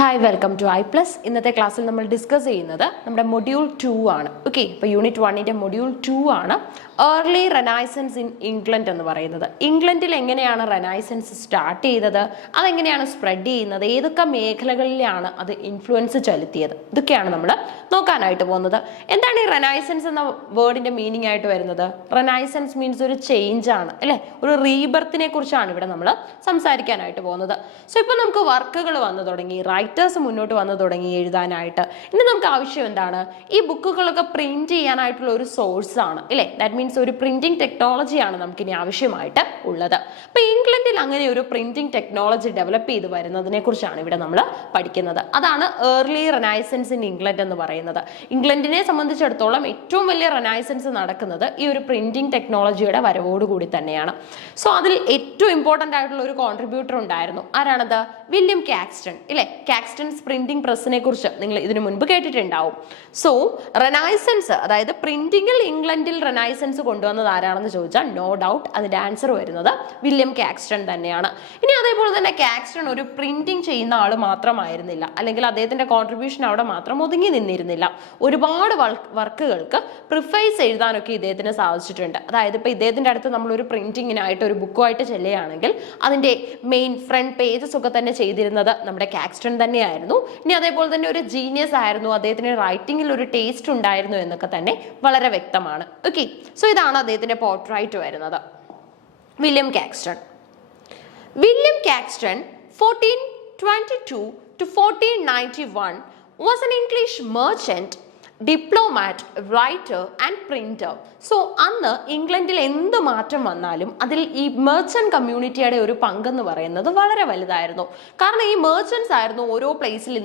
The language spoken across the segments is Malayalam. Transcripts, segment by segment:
Hi welcome to I plus. ഇന്നത്തെ ക്ലാസ്സിൽ നമ്മൾ ഡിസ്കസ് ചെയ്യുന്നത് നമ്മുടെ മൊഡ്യൂൾ 2 ആണ്. ഓക്കെ, ഇപ്പോൾ യൂണിറ്റ് 1ൻ്റെ മൊഡ്യൂൾ 2 ആണ് ഏർലി റെനൈസൻസ് ഇൻ ഇംഗ്ലണ്ട് എന്ന് പറയുന്നത്. ഇംഗ്ലണ്ടിൽ എങ്ങനെയാണ് റെനൈസൻസ് സ്റ്റാർട്ട് ചെയ്തത്, അതെങ്ങനെയാണ് സ്പ്രെഡ് ചെയ്യുന്നത്, ഏതൊക്കെ മേഖലകളിലാണ് അത് ഇൻഫ്ലുവൻസ് ചെലുത്തിയത്, ഇതൊക്കെയാണ് നമ്മൾ നോക്കാനായിട്ട് പോകുന്നത്. എന്താണ് ഈ റെനൈസൻസ് എന്ന വേർഡിൻ്റെ മീനിങ് ആയിട്ട് വരുന്നത്? റെനൈസൻസ് മീൻസ് ഒരു ചേഞ്ച് ആണ് അല്ലേ, ഒരു റീബർത്തിനെ കുറിച്ചാണ് ഇവിടെ നമ്മൾ സംസാരിക്കാനായിട്ട് പോകുന്നത്. സോ ഇപ്പോൾ നമുക്ക് വർക്കുകൾ വന്നു തുടങ്ങി, റൈറ്റേഴ്സ് മുന്നോട്ട് വന്നു തുടങ്ങി എഴുതാനായിട്ട്. ഇനി നമുക്ക് ആവശ്യം എന്താണ്? ഈ ബുക്കുകളൊക്കെ പ്രിന്റ് ചെയ്യാനായിട്ടുള്ള ഒരു സോഴ്സ് ആണ് അല്ലേ. ദാറ്റ് മീൻസ് ഒരു പ്രിന്റിംഗ് ടെക്നോളജിയാണ് നമുക്ക് ഇനി ആവശ്യമായിട്ട് ഉള്ളത്. അപ്പൊ ഇംഗ്ലണ്ടിൽ അങ്ങനെ ഒരു പ്രിന്റിംഗ് ടെക്നോളജി ഡെവലപ്പ് ചെയ്ത് വരുന്നതിനെ കുറിച്ചാണ് ഇവിടെ നമ്മൾ പഠിക്കുന്നത്. അതാണ് ഏർലി റെനൈസൻസ് ഇൻ ഇംഗ്ലണ്ട് എന്ന് പറയുന്നത്. ഇംഗ്ലണ്ടിനെ സംബന്ധിച്ചിടത്തോളം ഏറ്റവും വലിയ റെനൈസൻസ് നടക്കുന്നത് ഈ ഒരു പ്രിന്റിംഗ് ടെക്നോളജിയുടെ വരവോടുകൂടി തന്നെയാണ്. സോ അതിൽ ഏറ്റവും ഇമ്പോർട്ടൻ്റ് ആയിട്ടുള്ള ഒരു കോൺട്രിബ്യൂട്ടർ ഉണ്ടായിരുന്നു. ആരാണത്? വില്യം കാക്സ്റ്റൺ ഇല്ലേ. കാക്സ്റ്റൺസ് പ്രിന്റിംഗ് പ്രസ്സിനെ കുറിച്ച് നിങ്ങൾ ഇതിനു മുൻപ് കേട്ടിട്ടുണ്ടാവും. സോ റെനൈസൻസ്, അതായത് പ്രിന്റിംഗിൽ ഇംഗ്ലണ്ടിൽ റെനൈസൻസ് കൊണ്ടുവന്നത് ആരാണെന്ന് ചോദിച്ചാൽ നോ ഡൗട്ട് അതിന്റെ ആൻസർ വരുന്നത് വില്യം കാക്സ്റ്റൺ തന്നെയാണ്. ഇനി അതേപോലെ തന്നെ കാക്സ്റ്റൺ ഒരു പ്രിന്റിംഗ് ചെയ്യുന്ന ആൾ മാത്രമായിരുന്നില്ല, അല്ലെങ്കിൽ അദ്ദേഹത്തിന്റെ കോൺട്രിബ്യൂഷൻ അവിടെ മാത്രം ഒതുങ്ങി നിന്നിരുന്നില്ല. ഒരുപാട് വർക്കുകൾക്ക് പ്രിഫൈസ് എഴുതാനൊക്കെ ഇദ്ദേഹത്തിന് സാധിച്ചിട്ടുണ്ട്. അതായത് ഇപ്പോൾ ഇദ്ദേഹത്തിന്റെ അടുത്ത് നമ്മൾ ഒരു പ്രിന്റിങ്ങിനായിട്ട് ഒരു ബുക്കുമായിട്ട് ചെല്ലുകയാണെങ്കിൽ അതിന്റെ മെയിൻ ഫ്രണ്ട് പേജസ് ഒക്കെ തന്നെ ചെയ്തിരുന്നത് നമ്മുടെ കാക്സ്റ്റൺ തന്നെയായിരുന്നു. ഇനി അതേപോലെ തന്നെ ഒരു ജീനിയസ് ആയിരുന്നു, അദ്ദേഹത്തിന് റൈറ്റിംഗിൽ ഒരു ടേസ്റ്റ് ഉണ്ടായിരുന്നു എന്നൊക്കെ തന്നെ വളരെ വ്യക്തമാണ്. ഓക്കെ, സോ ഇതാണ് അദ്ദേഹത്തിന്റെ പോർട്രൈറ്റ് വരുന്നത്. William Caxton. William Caxton 1422 to 1491 was an English merchant, diplomat, writer and printer. So അന്ന് ഇംഗ്ലണ്ടിൽ എന്ത് മാറ്റം വന്നാലും അതിൽ ഈ മെർച്ചന്റ് കമ്മ്യൂണിറ്റിയുടെ ഒരു പങ്കെന്ന് പറയുന്നത് വളരെ വലുതായിരുന്നു. കാരണം ഈ മെർച്ചൻസ് ആയിരുന്നു ഓരോ പ്ലേസിൽ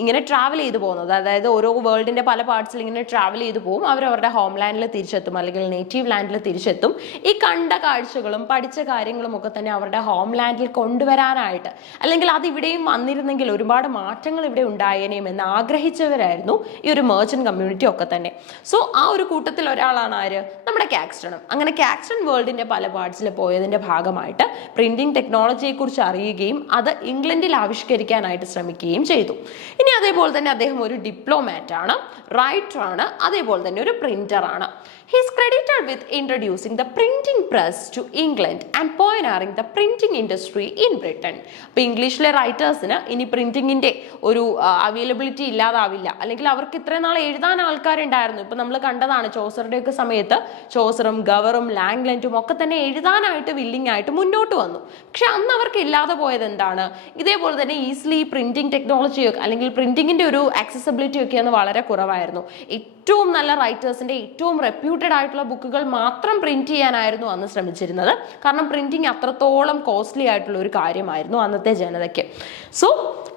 ഇങ്ങനെ ട്രാവൽ ചെയ്ത് പോകുന്നത്. അതായത് ഓരോ വേൾഡിന്റെ പല പാർട്സിൽ ഇങ്ങനെ ട്രാവൽ ചെയ്ത് പോകും. അവരവരുടെ ഹോം ലാൻഡിൽ തിരിച്ചെത്തും, അല്ലെങ്കിൽ നേറ്റീവ് ലാൻഡിൽ തിരിച്ചെത്തും. ഈ കണ്ട കാഴ്ചകളും പഠിച്ച കാര്യങ്ങളും ഒക്കെ തന്നെ അവരുടെ ഹോം ലാൻഡിൽ കൊണ്ടുവരാനായിട്ട്, അല്ലെങ്കിൽ അത് ഇവിടെയും വന്നിരുന്നെങ്കിൽ ഒരുപാട് മാറ്റങ്ങൾ ഇവിടെ ഉണ്ടായേനെയും എന്ന് ആഗ്രഹിച്ചവരായിരുന്നു ഈ ഒരു മെർച്ചന്റ് കമ്മ്യൂണിറ്റി ഒക്കെ തന്നെ. സോ ആ ഒരു കൂട്ടത്തിൽ ഒരാളാണ് ആര്? നമ്മുടെ കാക്സ്റ്റണും. അങ്ങനെ കാക്സ്റ്റൺ വേൾഡിന്റെ പല പാർട്സിൽ പോയതിന്റെ ഭാഗമായിട്ട് പ്രിന്റിംഗ് ടെക്നോളജിയെ കുറിച്ച് അറിയുകയും അത് ഇംഗ്ലണ്ടിൽ ആവിഷ്കരിക്കാനായിട്ട് ശ്രമിക്കുകയും ചെയ്തു. ഇനി അതേപോലെ തന്നെ അദ്ദേഹം ഒരു ഡിപ്ലോമാറ്റ് ആണ്, റൈറ്റർ ആണ്, അതേപോലെ തന്നെ ഒരു പ്രിന്റർ ആണ്. He is credited with introducing the printing press to England and pioneering the printing industry in Britain. അപ്പോൾ ഇംഗ്ലീഷിലെ റൈറ്റേഴ്സിന് ഇനി പ്രിന്റിങ്ങിന്റെ ഒരു അവൈലബിലിറ്റി ഇല്ലാതാവില്ല, അല്ലെങ്കിൽ അവർക്ക് ഇത്രയും നാൾ എഴുതാൻ ആൾക്കാരുണ്ടായിരുന്നു. ഇപ്പൊ നമ്മൾ കണ്ടതാണ് ചോസറുടെ ഒക്കെ സമയത്ത് ചോസറും ഗവറും ലാംഗ്ലൻഡും ഒക്കെ തന്നെ എഴുതാനായിട്ട് വില്ലിംഗ് ആയിട്ട് മുന്നോട്ട് വന്നു. പക്ഷെ അന്ന് അവർക്ക് ഇല്ലാതെ പോയത് എന്താണ്? ഇതേപോലെ തന്നെ ഈസിലി പ്രിന്റിംഗ് ടെക്നോളജിയൊക്കെ അല്ലെങ്കിൽ പ്രിന്റിങ്ങിന്റെ ഒരു ആക്സസിബിലിറ്റി ഒക്കെ അന്ന് വളരെ കുറവായിരുന്നു. ഏറ്റവും നല്ല റൈറ്റേഴ്സിന്റെ ഏറ്റവും റെപ്യൂട്ടഡ് ആയിട്ടുള്ള ബുക്കുകൾ മാത്രം പ്രിന്റ് ചെയ്യാനായിരുന്നു അന്ന് ശ്രമിച്ചിരുന്നത്. കാരണം പ്രിന്റിങ് അത്രത്തോളം കോസ്റ്റ്ലി ആയിട്ടുള്ള ഒരു കാര്യമായിരുന്നു അന്നത്തെ ജനതയ്ക്ക്. സോ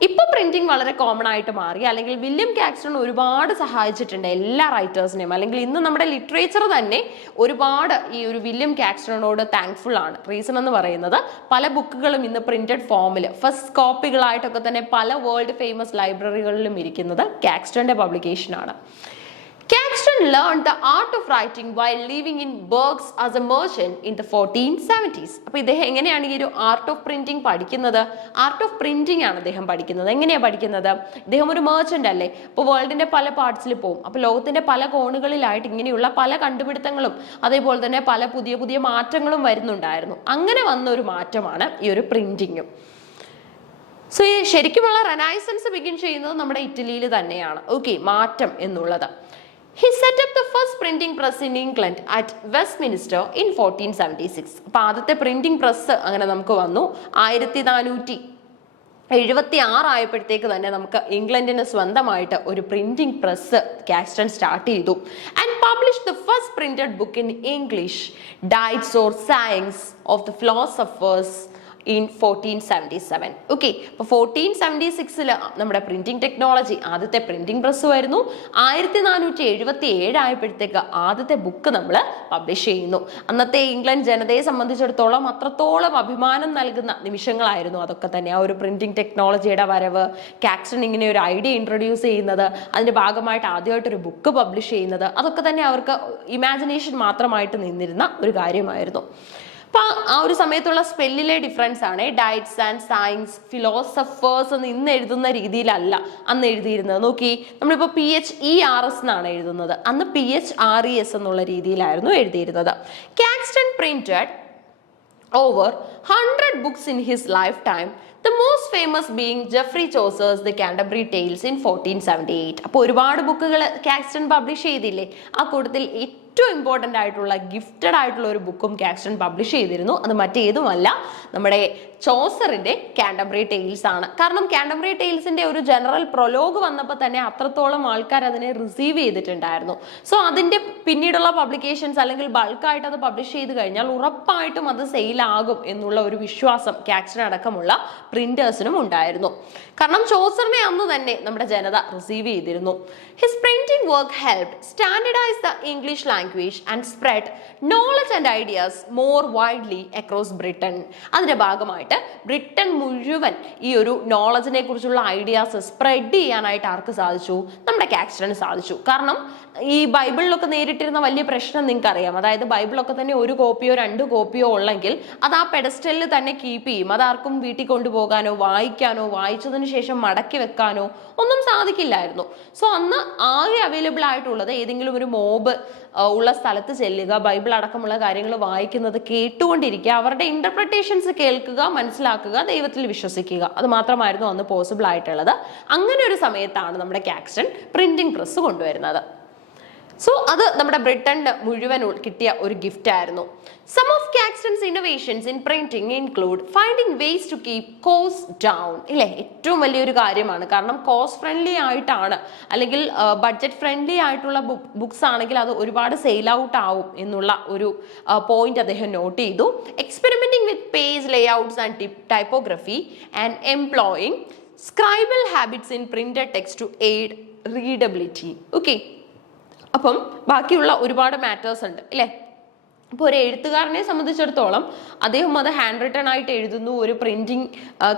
ഇപ്പൊ പ്രിന്റിങ് വളരെ കോമൺ ആയിട്ട് മാറി, അല്ലെങ്കിൽ വില്യം കാക്സ്റ്റൺ ഒരുപാട് സഹായിച്ചിട്ടുണ്ട് എല്ലാ റൈറ്റേഴ്സിനെയും. അല്ലെങ്കിൽ ഇന്ന് നമ്മുടെ ലിറ്ററേച്ചർ തന്നെ ഒരുപാട് ഈ ഒരു വില്യം കാക്സ്റ്റണിനോട് താങ്ക്ഫുൾ ആണ്. റീസൺ എന്ന് പറയുന്നത് പല ബുക്കുകളും ഇന്ന് പ്രിന്റഡ് ഫോമിൽ ഫസ്റ്റ് കോപ്പികളായിട്ടൊക്കെ തന്നെ പല വേൾഡ് ഫേമസ് ലൈബ്രറികളിലും ഇരിക്കുന്നത് കാക്സ്റ്റന്റെ പബ്ലിക്കേഷൻ ആണ്. Caxton learned the art of writing while living in Berks as a merchant in the 1470s. അപ്പോൾ ഇദ്ദേഹം എങ്ങനെയാണ് ഈ ഒരു ആർട്ട് ഓഫ് പ്രിന്റിംഗ് പഠിക്കുന്നത്? ആർട്ട് ഓഫ് പ്രിന്റിംഗ് ആണ് അദ്ദേഹം പഠിക്കുന്നത്. എങ്ങനെയാണ് പഠിക്കുന്നത്? ഇദ്ദേഹം ഒരു മെർച്ചന്റ് അല്ലേ, അപ്പോൾ വേൾഡിന്റെ പല പാർട്സിൽ പോകും. അപ്പോൾ ലോകത്തിന്റെ പല കോണുകളിലായിട്ട് ഇങ്ങനെയുള്ള പല കണ്ടുപിടുത്തങ്ങളും അതേപോലെ തന്നെ പല പുതിയ പുതിയ മാറ്റങ്ങളും വരുന്നുണ്ടായിരുന്നു. അങ്ങനെ വന്ന ഒരു മാറ്റമാണ് ഈ ഒരു പ്രിന്റിങ്ങും. സോ ഈ ശരിക്കുമുള്ള റെനൈസൻസ് ബിഗിൻ ചെയ്യുന്നത് നമ്മുടെ ഇറ്റലിയിൽ തന്നെയാണ്. ഓക്കെ, മാറ്റം എന്നുള്ളത്. He set up the first printing press in England at Westminster in 1476. അപ്പോൾ ആദ്യത്തെ പ്രിന്റിംഗ് പ്രസ് അങ്ങനെ നമുക്ക് വന്നു 1476 ആയപ്പോഴത്തേക്ക് തന്നെ നമുക്ക് ഇംഗ്ലണ്ടിന് സ്വന്തമായിട്ട് ഒരു പ്രിന്റിംഗ് പ്രസ് കാക്സ്റ്റൺ സ്റ്റാർട്ട് ചെയ്തു. And published the first printed book in English, diets or science of the philosophers in 1477. Okay, അപ്പോൾ 1476 നമ്മുടെ പ്രിന്റിംഗ് ടെക്നോളജി, ആദ്യത്തെ പ്രിന്റിംഗ് പ്രസ് വരുന്നു. 1477 ആയപ്പോഴത്തേക്ക് ആദ്യത്തെ ബുക്ക് നമ്മൾ പബ്ലിഷ് ചെയ്യുന്നു. അന്നത്തെ ഇംഗ്ലണ്ട് ജനതയെ സംബന്ധിച്ചിടത്തോളം അത്രത്തോളം അഭിമാനം നൽകുന്ന നിമിഷങ്ങളായിരുന്നു അതൊക്കെ തന്നെ. ആ ഒരു പ്രിന്റിംഗ് ടെക്നോളജിയുടെ വരവ്, കാക്സ്റ്റൺ ഇങ്ങനെ ഒരു ഐഡിയ ഇൻട്രൊഡ്യൂസ് ചെയ്യുന്നത്, അതിന്റെ ഭാഗമായിട്ട് ആദ്യമായിട്ടൊരു ബുക്ക് പബ്ലിഷ് ചെയ്യുന്നത്, അതൊക്കെ തന്നെ അവർക്ക് ഇമാജിനേഷൻ മാത്രമായിട്ട് നിന്നിരുന്ന ഒരു കാര്യമായിരുന്നു. അപ്പൊ ആ ഒരു സമയത്തുള്ള സ്പെല്ലിലെ ഡിഫറൻസ് ആണ്. ഡയറ്റ്സ് ആൻഡ് സയൻസ് ഫിലോസഫേഴ്സ് എന്ന് ഇന്ന് എഴുതുന്ന രീതിയിലല്ല അന്ന് എഴുതിയിരുന്നത്. നോക്കി, നമ്മളിപ്പോൾ PHERS എന്നാണ് എഴുതുന്നത്, അന്ന് PHRES എന്നുള്ള രീതിയിലായിരുന്നു എഴുതിയിരുന്നത്. Caxton printed over 100 books in his lifetime, the most famous being Geoffrey Chaucer's The Canterbury Tales in 1478. അപ്പോൾ ഒരുപാട് ബുക്കുകൾ കാക്സ്റ്റൺ പബ്ലിഷ് ചെയ്തില്ലേ, ആ കൂട്ടത്തിൽ ഏറ്റവും ഇമ്പോർട്ടൻ്റ് ആയിട്ടുള്ള ഗിഫ്റ്റഡ് ആയിട്ടുള്ള ഒരു ബുക്കും കാക്സ്റ്റൺ പബ്ലിഷ് ചെയ്തിരുന്നു. അത് മറ്റേതുമല്ല, നമ്മുടെ ചോസറിന്റെ കാൻറ്റർബറി ടെയിൽസ് ആണ്. കാരണം കാൻറ്റർബറി ടെയിൽസിന്റെ ഒരു ജനറൽ പ്രൊലോഗ് വന്നപ്പോൾ തന്നെ അത്രത്തോളം ആൾക്കാർ അതിനെ റിസീവ് ചെയ്തിട്ടുണ്ടായിരുന്നു. സോ അതിന്റെ പിന്നീടുള്ള പബ്ലിക്കേഷൻസ് അല്ലെങ്കിൽ ബൾക്കായിട്ട് അത് പബ്ലിഷ് ചെയ്ത് കഴിഞ്ഞാൽ ഉറപ്പായിട്ടും അത് സെയിലാകും എന്നുള്ള ഒരു വിശ്വാസം കാക്സ്റ്റൺ അടക്കമുള്ള പ്രിന്റേഴ്സിനും ഉണ്ടായിരുന്നു. കാരണം ചോസറിനെ അന്ന് തന്നെ നമ്മുടെ ജനത റിസീവ് ചെയ്തിരുന്നു. His printing work helped standardise the English language and spread knowledge and ideas more widely across Britain. അതിന്റെ ഭാഗമായിട്ട് ബ്രിട്ടൻ മുഴുവൻ ഈ ഒരു നോളജിനെ കുറിച്ചുള്ള ഐഡിയാസ് സ്പ്രെഡ് ചെയ്യാനായിട്ട് ആർക്ക് സാധിച്ചു? നമ്മുടെ കാക്സ്റ്റണിന് സാധിച്ചു. കാരണം ഈ ബൈബിളിലൊക്കെ നേരിട്ടിരുന്ന വലിയ പ്രശ്നം നിങ്ങൾക്ക് അറിയാം. അതായത് ബൈബിളൊക്കെ തന്നെ ഒരു കോപ്പിയോ 2 കോപ്പിയോ ഉള്ളെങ്കിൽ അത് ആ പെഡസ്റ്റലിൽ തന്നെ കീപ്പ് ചെയ്യും. അതാർക്കും വീട്ടിൽ കൊണ്ടുപോകാനോ വായിക്കാനോ വായിച്ചതിന് ശേഷം മടക്കി വെക്കാനോ ഒന്നും സാധിക്കില്ലായിരുന്നു. സോ അന്ന് ആകെ അവൈലബിൾ ആയിട്ടുള്ളത് ഏതെങ്കിലും ഒരു മോബ് ഉള്ള സ്ഥലത്ത് ചെല്ലുക, ബൈബിൾ അടക്കമുള്ള കാര്യങ്ങൾ വായിക്കുന്നത് കേട്ടുകൊണ്ടിരിക്കുക, അവരുടെ ഇന്റർപ്രിട്ടേഷൻസ് കേൾക്കുക, മനസ്സിലാക്കുക, ദൈവത്തിൽ വിശ്വസിക്കുക. അത് മാത്രമായിരുന്നു അന്ന് പോസിബിൾ ആയിട്ടുള്ളത്. അങ്ങനെ ഒരു സമയത്താണ് നമ്മുടെ കാക്സ്റ്റൺ പ്രിന്റിംഗ് പ്രസ് കൊണ്ടുവരുന്നത്. സോ അത് നമ്മുടെ ബ്രിട്ടന് മുഴുവൻ കിട്ടിയ ഒരു ഗിഫ്റ്റ് ആയിരുന്നു. Some of Caxton's innovations in printing include finding ways to keep cost down. ഇല്ലേ, ഏറ്റവും വലിയൊരു കാര്യമാണ്. കാരണം കോസ്റ്റ് ഫ്രണ്ട്ലി ആയിട്ടാണ്, അല്ലെങ്കിൽ ബഡ്ജറ്റ് ഫ്രണ്ട്ലി ആയിട്ടുള്ള ബുക്സ് ആണെങ്കിൽ അത് ഒരുപാട് സെയിൽ ഔട്ട് ആവും എന്നുള്ള ഒരു പോയിന്റ് അദ്ദേഹം നോട്ട് ചെയ്തു. Experimenting with page layouts and typography and employing scribal habits in printed text to aid readability. Okay, അപ്പം ബാക്കിയുള്ള ഒരുപാട് മാറ്റേഴ്സ് ഉണ്ട് അല്ലേ. ഇപ്പോൾ ഒരു എഴുത്തുകാരനെ സംബന്ധിച്ചിടത്തോളം അദ്ദേഹം അത് ഹാൻഡ് റിട്ടൺ ആയിട്ട് എഴുതുന്നു, ഒരു പ്രിന്റിംഗ്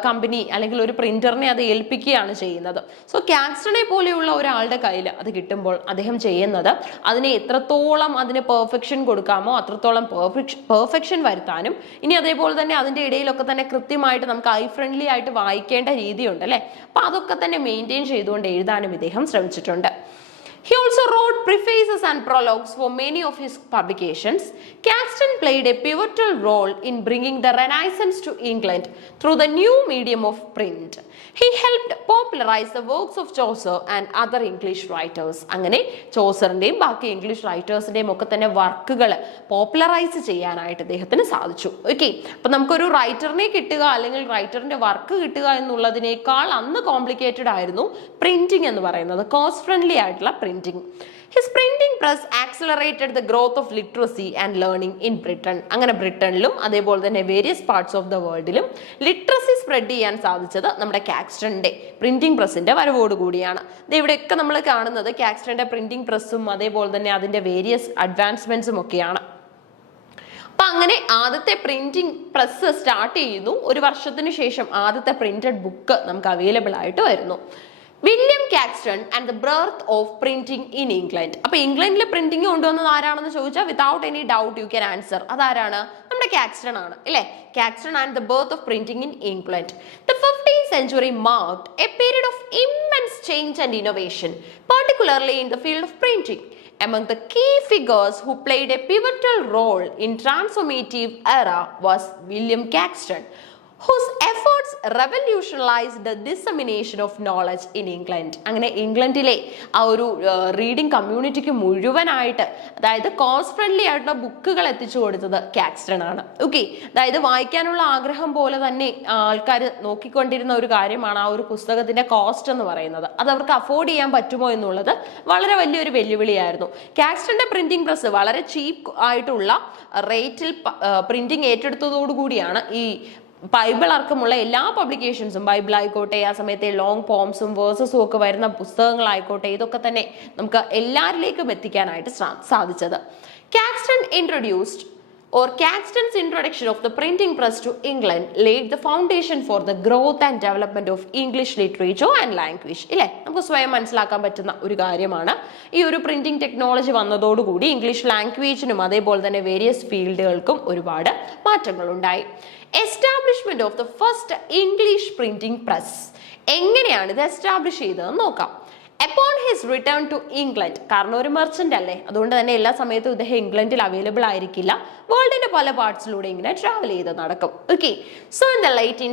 കമ്പനി അല്ലെങ്കിൽ ഒരു പ്രിന്ററിനെ അത് ഏൽപ്പിക്കുകയാണ് ചെയ്യുന്നത്. സോ കാക്സ്റ്റണെ പോലെയുള്ള ഒരാളുടെ കയ്യിൽ അത് കിട്ടുമ്പോൾ അദ്ദേഹം ചെയ്യുന്നത് അതിനെ എത്രത്തോളം അതിന് പെർഫെക്ഷൻ കൊടുക്കാമോ അത്രത്തോളം പെർഫെക്ഷൻ വരുത്താനും, ഇനി അതേപോലെ തന്നെ അതിൻ്റെ ഇടയിലൊക്കെ തന്നെ കൃത്യമായിട്ട് നമുക്ക് ഐ ഫ്രണ്ട്ലി ആയിട്ട് വായിക്കേണ്ട രീതിയുണ്ട് അല്ലേ, അപ്പം അതൊക്കെ തന്നെ മെയിൻറ്റെയിൻ ചെയ്തുകൊണ്ട് എഴുതാനും ഇദ്ദേഹം ശ്രമിച്ചിട്ടുണ്ട്. He also wrote prefaces and prologues for many of his publications. Caxton played a pivotal role in bringing the Renaissance to England through the new medium of print. He helped popularize the works of Chaucer and other English writers. അങ്ങനെ ചോസറിന്റെയും ബാക്കി ഇംഗ്ലീഷ് റൈറ്റേഴ്സിന്റെയും ഒക്കെ തന്നെ വർക്കുകൾ പോപ്പുലറൈസ് ചെയ്യാനായിട്ട് അദ്ദേഹത്തിന് സാധിച്ചു. ഓക്കെ, അപ്പൊ നമുക്കൊരു റൈറ്ററിനെ കിട്ടുക അല്ലെങ്കിൽ റൈറ്ററിന്റെ വർക്ക് കിട്ടുക എന്നുള്ളതിനേക്കാൾ അന്ന് കോംപ്ലിക്കേറ്റഡ് ആയിരുന്നു പ്രിന്റിംഗ് എന്ന് പറയുന്നത്, കോസ്റ്റ് ഫ്രണ്ട്ലി ആയിട്ടുള്ള printing. His printing press accelerated the growth of literacy and learning in Britain. അങ്ങനെ ബ്രിട്ടനിലും അതേപോലെ തന്നെ വേരിയസ് പാർട്സ് ഓഫ് ദ വേൾഡിലും ലിറ്ററസി സ്പ്രെഡ് ചെയ്യാൻ സാധിച്ചത് നമ്മുടെ കാക്സ്റ്റണിന്റെ പ്രിന്റിംഗ് പ്രസിന്റെ വരവോടുകൂടിയാണ്. ഇവിടെയൊക്കെ നമ്മൾ കാണുന്നത് കാക്സ്റ്റണിന്റെ പ്രിന്റിംഗ് പ്രസ്സും അതേപോലെ തന്നെ അതിന്റെ വേരിയസ് അഡ്വാൻസ്മെന്റ്സും ഒക്കെയാണ്. അപ്പൊ അങ്ങനെ ആദ്യത്തെ പ്രിന്റിംഗ് പ്രസ് സ്റ്റാർട്ട് ചെയ്യുന്നു. ഒരു വർഷത്തിന് ശേഷം ആദ്യത്തെ പ്രിന്റഡ് ബുക്ക് നമുക്ക് അവൈലബിൾ ആയിട്ട് വരുന്നു. William Caxton and the birth of printing in England. അപ്പൊ ഇംഗ്ലണ്ടിൽ പ്രിന്റിംഗ് കൊണ്ടുവന്നത് ആരാണെന്ന് ചോദിച്ചാൽ without any doubt you can answer, അതാരാണ്? നമ്മുടെ കാക്സ്റ്റൺ ആണ് അല്ലേ. Caxton and the birth of printing in England. The 15th century marked a period of immense change and innovation, particularly in the field of printing. Among the key figures who played a pivotal role in transformative era was William Caxton, whose efforts revolutionized the dissemination of knowledge in England. അങ്ങനെ ഇംഗ്ലണ്ടിലെ ആ ഒരു റീഡിംഗ് കമ്മ്യൂണിറ്റിക്ക് മുഴുവനായിട്ട്, അതായത് കോസ്റ്റ് ഫ്രണ്ട്ലി ആയിട്ടുള്ള ബുക്കുകൾ എത്തിച്ചു കൊടുത്തത് കാക്സ്റ്റൺ ആണ്. ഓക്കെ, അതായത് വായിക്കാനുള്ള ആഗ്രഹം പോലെ തന്നെ ആൾക്കാർ നോക്കിക്കൊണ്ടിരുന്ന ഒരു കാര്യമാണ് ആ ഒരു പുസ്തകത്തിന്റെ കോസ്റ്റ് എന്ന് പറയുന്നത്. അത് അവർക്ക് അഫോർഡ് ചെയ്യാൻ പറ്റുമോ എന്നുള്ളത് വളരെ വലിയൊരു വെല്ലുവിളിയായിരുന്നു. കാക്സ്റ്റന്റെ പ്രിന്റിംഗ് പ്രസ് വളരെ ചീപ്പ് ആയിട്ടുള്ള റേറ്റിൽ പ്രിന്റിംഗ് ഏറ്റെടുത്തതോടുകൂടിയാണ് ഈ ബൈബിൾ അടക്കമുള്ള എല്ലാ പബ്ലിക്കേഷൻസും, ബൈബിൾ ആയിക്കോട്ടെ, ആ സമയത്തെ ലോങ് പോംസും വേഴ്സസും ഒക്കെ വരുന്ന പുസ്തകങ്ങളായിക്കോട്ടെ, ഇതൊക്കെ തന്നെ നമുക്ക് എല്ലാവരിലേക്കും എത്തിക്കാനായിട്ട് സാധിച്ചത്. Caxton introduced or Caxton's introduction of the printing press to England laid the foundation for the growth and development of English literature and language. ഇല്ലേ, നമുക്ക് സ്വയം മനസ്സിലാക്കാൻ പറ്റുന്ന ഒരു കാര്യമാണ്. ഈ ഒരു പ്രിന്റിംഗ് ടെക്നോളജി വന്നതോടുകൂടി ഇംഗ്ലീഷ് ലാംഗ്വേജിനും അതേപോലെ തന്നെ വേരിയസ് ഫീൽഡുകൾക്കും ഒരുപാട് മാറ്റങ്ങൾ ഉണ്ടായി. Establishment of the first English printing press, എങ്ങനെയാണ് ഇത് എസ്റ്റാബ്ലിഷ് ചെയ്തതെന്ന് നോക്കാം. Upon his return to England, കാരണം ഒരു മെർച്ചന്റ് അല്ലേ, അതുകൊണ്ട് തന്നെ എല്ലാ സമയത്തും ഇദ്ദേഹം ഇംഗ്ലണ്ടിൽ അവൈലബിൾ ആയിരിക്കില്ല, വേൾഡിന്റെ പല പാർട്സിലൂടെ ഇങ്ങനെ ട്രാവൽ ചെയ്ത് നടക്കും. Okay, so in the late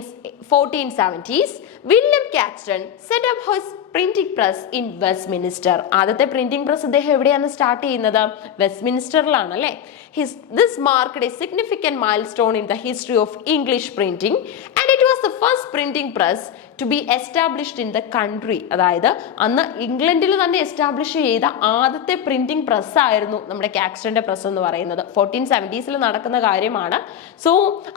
1470s William Caxton set up his printing press in Westminster. ആദ്യത്തെ പ്രിന്റിംഗ് പ്രസ് ഇദ്ദേഹം എവിടെയാണ് സ്റ്റാർട്ട് ചെയ്യുന്നത്? വെസ്റ്റ്മിനിസ്റ്ററിലാണ് അല്ലേ. This marked a significant milestone in the history of English printing and it was the first printing press to be established in the country. അതായത് അന്ന് ഇംഗ്ലണ്ടിൽ തന്നെ എസ്റ്റാബ്ലിഷ് ചെയ്ത ആദ്യത്തെ പ്രിന്റിംഗ് പ്രസ് ആയിരുന്നു നമ്മുടെ കാക്സ്റ്റന്റെ പ്രസ് എന്ന് പറയുന്നത്. 1470s നടക്കുന്ന കാര്യമാണ്. സോ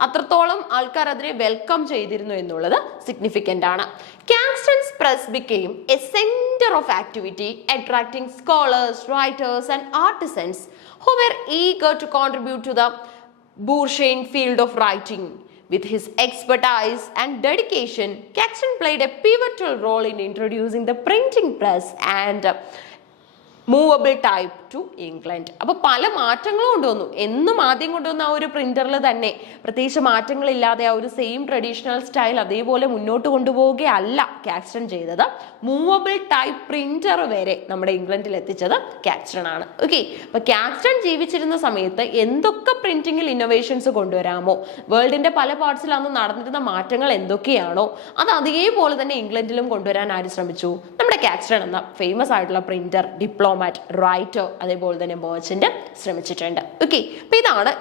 അത്രത്തോളം ആൾക്കാർ അതിനെ വെൽക്കം ചെയ്തിരുന്നു എന്നുള്ളത് സിഗ്നിഫിക്കന്റ് ആണ്. Caxton's press became a center of activity, attracting scholars, writers and artisans who were eager to contribute to the bourgeois field of writing. With his expertise and dedication, Caxton played a pivotal role in introducing the printing press and movable type two England. അപ്പോൾ പല മാറ്റങ്ങളും കൊണ്ടുവന്നു. എന്നും ആദ്യം കൊണ്ടുവന്ന ആ ഒരു പ്രിന്ററിൽ തന്നെ പ്രത്യേകിച്ച് മാറ്റങ്ങളില്ലാതെ ആ ഒരു സെയിം ട്രഡീഷണൽ സ്റ്റൈൽ അതേപോലെ മുന്നോട്ട് കൊണ്ടുപോവുകയല്ല കാക്സ്റ്റൺ ചെയ്തത്. മൂവബിൾ ടൈപ്പ് പ്രിന്റർ വരെ നമ്മുടെ ഇംഗ്ലണ്ടിൽ എത്തിച്ചത് കാക്സ്റ്റൺ ആണ്. ഓക്കെ, അപ്പൊ കാക്സ്റ്റൺ ജീവിച്ചിരുന്ന സമയത്ത് എന്തൊക്കെ പ്രിന്റിംഗിൽ ഇന്നോവേഷൻസ് കൊണ്ടുവരാമോ, വേൾഡിന്റെ പല പാർട്സിൽ അന്ന് നടന്നിരുന്ന മാറ്റങ്ങൾ എന്തൊക്കെയാണോ അത് അതേപോലെ തന്നെ ഇംഗ്ലണ്ടിലും കൊണ്ടുവരാൻ ആര് ശ്രമിച്ചു? നമ്മുടെ കാക്സ്റ്റൺ എന്ന ഫേമസ് ആയിട്ടുള്ള പ്രിന്റർ, ഡിപ്ലോമാറ്റ്, റൈറ്റർ, അതേപോലെ തന്നെ മെർച്ചന്റ് ശ്രമിച്ചിട്ടുണ്ട്. ഓക്കെ, അപ്പൊ ഇതാണ്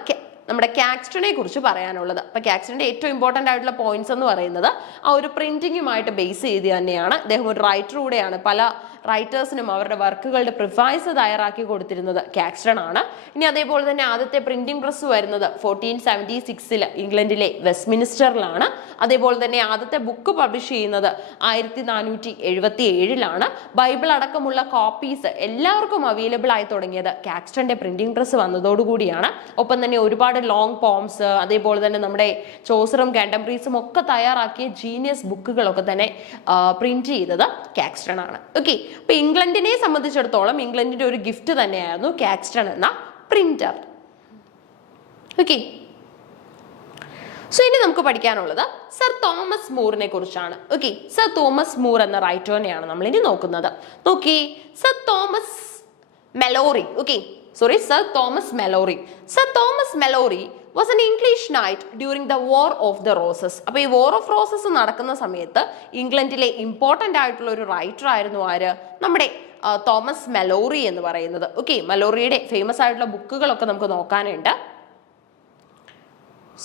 നമ്മുടെ കാക്സ്റ്റനെ കുറിച്ച് പറയാനുള്ളത്. അപ്പൊ കാക്സ്റ്റന്റെ ഏറ്റവും ഇമ്പോർട്ടന്റ് ആയിട്ടുള്ള പോയിന്റ്സ് എന്ന് പറയുന്നത് ആ ഒരു പ്രിന്റിങ്ങുമായിട്ട് ബേസ് ചെയ്ത് തന്നെയാണ്. അദ്ദേഹം ഒരു റൈറ്റർ കൂടെയാണ്. പല റൈറ്റേഴ്സിനും അവരുടെ വർക്കുകളുടെ പ്രിഫൈസ് തയ്യാറാക്കി കൊടുത്തിരുന്നത് കാക്സ്റ്റൺ ആണ്. ഇനി അതേപോലെ തന്നെ ആദ്യത്തെ പ്രിന്റിംഗ് പ്രസ് വരുന്നത് 1476 ഇംഗ്ലണ്ടിലെ വെസ്റ്റ്മിനിസ്റ്ററിലാണ്. അതേപോലെ തന്നെ ആദ്യത്തെ ബുക്ക് പബ്ലിഷ് ചെയ്യുന്നത് 1477 ബൈബിൾ അടക്കമുള്ള കോപ്പീസ് എല്ലാവർക്കും അവൈലബിൾ ആയി തുടങ്ങിയത് കാക്സ്റ്റന്റെ പ്രിന്റിംഗ് പ്രസ് വന്നതോടുകൂടിയാണ്. ഒപ്പം തന്നെ ഒരുപാട് ലോങ് പോംസ്, അതേപോലെ തന്നെ നമ്മുടെ ചോസറും കണ്ടംപറീസും ഒക്കെ തയ്യാറാക്കിയ ജീനിയസ് ബുക്കുകളൊക്കെ തന്നെ പ്രിന്റ് ചെയ്തത് കാക്സ്റ്റൺ ആണ്. ഓക്കെ, അപ്പൊ ഇംഗ്ലണ്ടിനെ സംബന്ധിച്ചിടത്തോളം ഇംഗ്ലണ്ടിന്റെ ഒരു ഗിഫ്റ്റ് തന്നെയായിരുന്നു കാക്സ്റ്റൺ എന്ന പ്രിന്റർ. ഓക്കെ, സോ ഇനി നമുക്ക് പഠിക്കാനുള്ളത് സർ തോമസ് മൂറിനെ കുറിച്ചാണ്. ഓക്കെ, സർ തോമസ് മൂർ എന്ന റൈറ്ററിനെയാണ് നമ്മൾ ഇനി നോക്കുന്നത്. നോക്കി, sir Thomas Malory. Okay, sorry, sir Thomas Malory. Sir Thomas Malory was an English knight during the War of the Roses. അപ്പോൾ ഈ War of Roses നടക്കുന്ന സമയത്ത് ഇംഗ്ലണ്ടിലെ ഇമ്പോർട്ടൻ്റ് ആയിട്ടുള്ള ഒരു റൈറ്റർ ആയിരുന്നു ആര്? നമ്മുടെ തോമസ് മെലോറി എന്ന് പറയുന്നത്. ഓക്കെ, മെലോറിയുടെ ഫേമസ് ആയിട്ടുള്ള ബുക്കുകളൊക്കെ നമുക്ക് നോക്കാനുണ്ട്.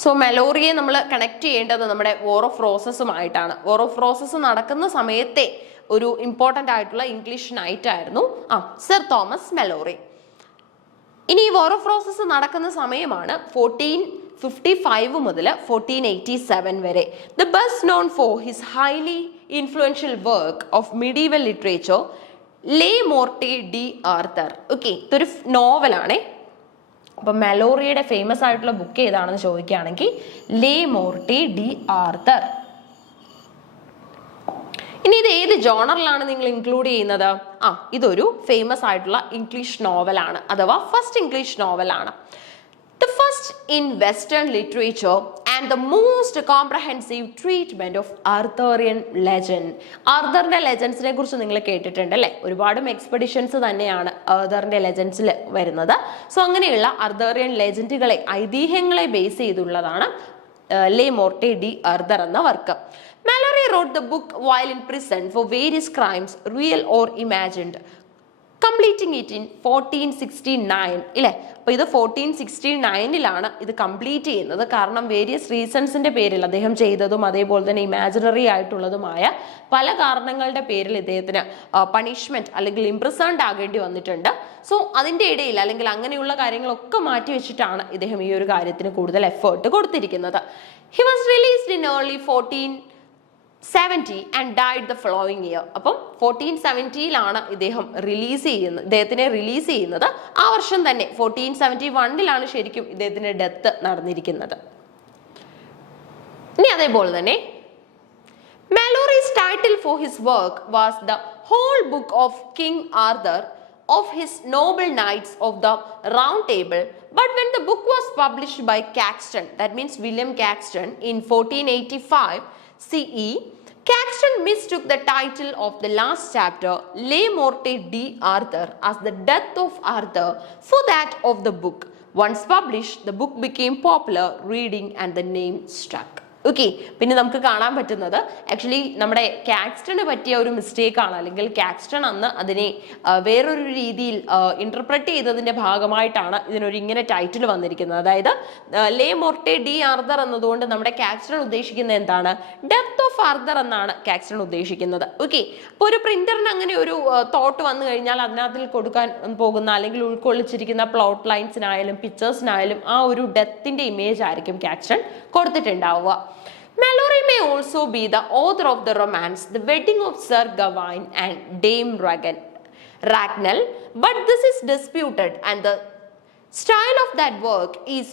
സോ മെലോറിയെ നമ്മൾ കണക്ട് ചെയ്യേണ്ടത് നമ്മുടെ War of Rosesസുമായിട്ടാണ്. War of Roses നടക്കുന്ന സമയത്തെ ഒരു ഇമ്പോർട്ടൻ്റ് ആയിട്ടുള്ള ഇംഗ്ലീഷ് നൈറ്റ് ആയിരുന്നു സർ തോമസ് മെലോറി. ഇനി ഈ War of Roses നടക്കുന്ന സമയമാണ് 1455 മുതൽ 1487 വരെ. The best known for his highly influential work of medieval literature Le Morte d'Arthur. Okay, ഇതൊരു നോവലാണേ. അപ്പൊ മെലോറിയുടെ ഫേമസ് ആയിട്ടുള്ള ബുക്ക് ഏതാണെന്ന് ചോദിക്കുകയാണെങ്കിൽ ലേ മോർട്ടി ഡി ആർത്തർ. ഇനി ഇത് ഏത് ജോണറിലാണ് നിങ്ങൾ ഇൻക്ലൂഡ് ചെയ്യുന്നത്? ഇതൊരു ഫേമസ് ആയിട്ടുള്ള ഇംഗ്ലീഷ് നോവലാണ്, അഥവാ ഫസ്റ്റ് ഇംഗ്ലീഷ് നോവലാണ്. The first in western literature and the most comprehensive treatment of Arthurian legend. ആർതറിന്റെ ലെജൻസിനെ കുറിച്ച് നിങ്ങൾ കേട്ടിട്ടുണ്ട് അല്ലേ? ഒരുപാട് എക്സ്പെഡിഷൻസ് തന്നെയാണ് ആർതറിന്റെ ലെജൻസിൽ വരുന്നത്. സോ അങ്ങനെയുള്ള ആർതറിയൻ ലെജൻഡുകളെ, ഐതിഹ്യങ്ങളെ ബേസ് ചെയ്തുള്ളതാണ് ലേ മോർട്ടി ഡി ആർതർ എന്ന work. Mallory wrote the book while in prison for various crimes, real or imagined, completing it in 1469. ഇല്ലേ, അപ്പൊ ഇത് 1469 ഇത് കംപ്ലീറ്റ് ചെയ്യുന്നത്. കാരണം വേരിയസ് റീസൺസിന്റെ പേരിൽ അദ്ദേഹം ചെയ്തതും അതേപോലെ തന്നെ ഇമാജിനറി ആയിട്ടുള്ളതുമായ പല കാരണങ്ങളുടെ പേരിൽ ഇദ്ദേഹത്തിന് പണിഷ്മെന്റ് അല്ലെങ്കിൽ ഇംപ്രിസൺഡ് ആകേണ്ടി വന്നിട്ടുണ്ട്. സോ അതിന്റെ ഇടയിൽ അല്ലെങ്കിൽ അങ്ങനെയുള്ള കാര്യങ്ങളൊക്കെ മാറ്റി വെച്ചിട്ടാണ് ഇദ്ദേഹം ഈ ഒരു കാര്യത്തിന് കൂടുതൽ എഫേർട്ട് കൊടുത്തിരിക്കുന്നത്. He was released in early 14 70 and died the following year. അപ്പം 1470 ഇദ്ദേഹം ഇദ്ദേഹത്തിനെ റിലീസ് ചെയ്യുന്നത്. ആ വർഷം തന്നെ 1471 ശരിക്കും ഇദ്ദേഹത്തിന്റെ ഡെത്ത് നടന്നിരിക്കുന്നത്. ഇനി അതേപോലെ തന്നെ Malory's title for his work was the whole book of King Arthur of his noble knights of the Round Table. But when the book was published by Caxton, that means William Caxton, in 1485 CE, Caxton mistook the title of the last chapter, Le Morte d'Arthur, as the death of Arthur for that of the book. Once published, the book became popular reading and the name stuck. Okay, പിന്നെ നമുക്ക് കാണാൻ പറ്റുന്നത് ആക്ച്വലി നമ്മുടെ കാക്സ്റ്റണ് പറ്റിയ ഒരു മിസ്റ്റേക്ക് ആണ്, അല്ലെങ്കിൽ കാക്സ്റ്റൺ അന്ന് അതിനെ വേറൊരു രീതിയിൽ ഇന്റർപ്രറ്റ് ചെയ്തതിന്റെ ഭാഗമായിട്ടാണ് ഇതിനൊരു ഇങ്ങനെ ടൈറ്റിൽ വന്നിരിക്കുന്നത്. അതായത് ലേ മോർട്ടെ ഡി ആർദർ എന്നതുകൊണ്ട് നമ്മുടെ കാക്സ്റ്റൺ ഉദ്ദേശിക്കുന്നത് എന്താണ്? ഡെത്ത് ഓഫ് ആർദർ എന്നാണ് കാക്സ്റ്റൺ ഉദ്ദേശിക്കുന്നത്. ഓക്കെ, അപ്പോൾ ഒരു പ്രിന്ററിന് അങ്ങനെ ഒരു തോട്ട് വന്നു കഴിഞ്ഞാൽ അതിനകത്തിൽ കൊടുക്കാൻ പോകുന്ന അല്ലെങ്കിൽ ഉൾക്കൊള്ളിച്ചിരിക്കുന്ന പ്ലോട്ട് ലൈൻസിനായാലും പിക്ചേഴ്സിനായാലും ആ ഒരു ഡെത്തിന്റെ ഇമേജ് ആയിരിക്കും Caxton കൊടുത്തിട്ടുണ്ടാവുക. Malory may also be the author of the romance The Wedding of Sir Gawain and Dame Ragnell, but this is disputed and the style of that work is